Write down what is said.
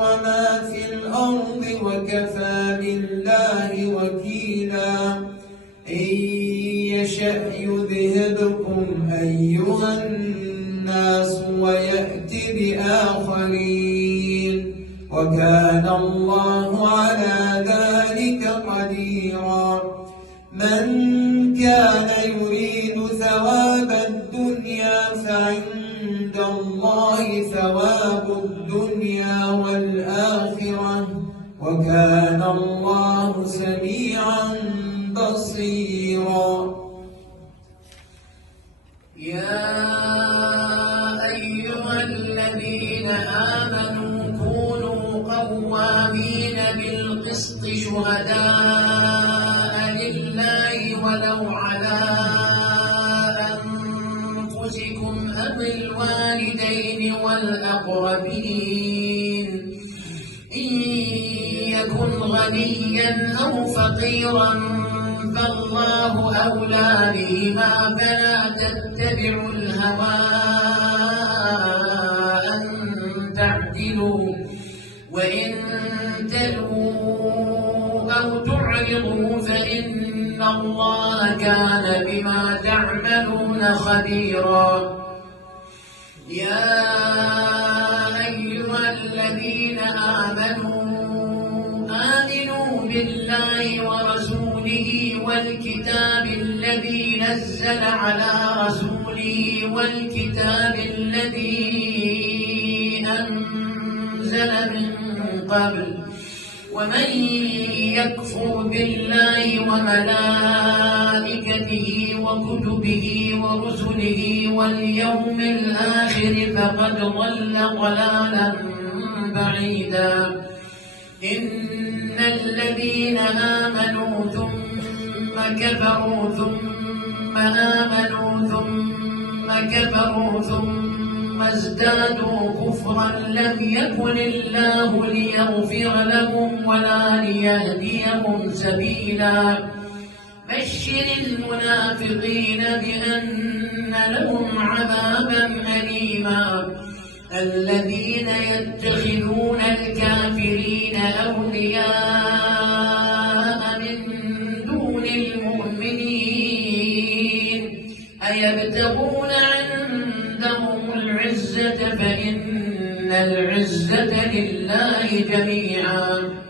وما في الأرض وكفى بالله وكيلا إن يشأ يذهبكم أيها الناس ويأت بآخرين وكان الله على ذلك قديرا من كان يريد ثواب الدنيا فعند الله ثواب الدنيا والآخرة وكان الله سميعا بصيرا يا أيها الذين آمنوا كونوا قوامين بالقسط شهداء لله ولو على أنفسكم أو الوالدين والأقربين إن يكن غنيا أو فقيرا فالله أولى بهما فلا تتبعوا الهوى أن تعدلوا وإن تلووا أو تعرضوا فإن الله كان بما تعملون خبيرا يا أيها الذين آمنوا بالله ورسوله والكتاب الذي نزل على رسوله والكتاب الذي أنزل من قبل ومن يكفر بالله وملائكته وكتبه ورسله واليوم الآخر فقد ضل ضلالا بعيدا إن الذين آمنوا ثم كفروا ثم آمنوا ثم كفروا ثم ازدادوا كفرا لم يكن الله ليغفر لهم ولا ليهديهم سبيلا بشر المنافقين بأن لهم عذابا أليما الذين يتخذون الكافرين أولياء من دون المؤمنين أيبتغون عندهم العزة فإن العزة لله جميعا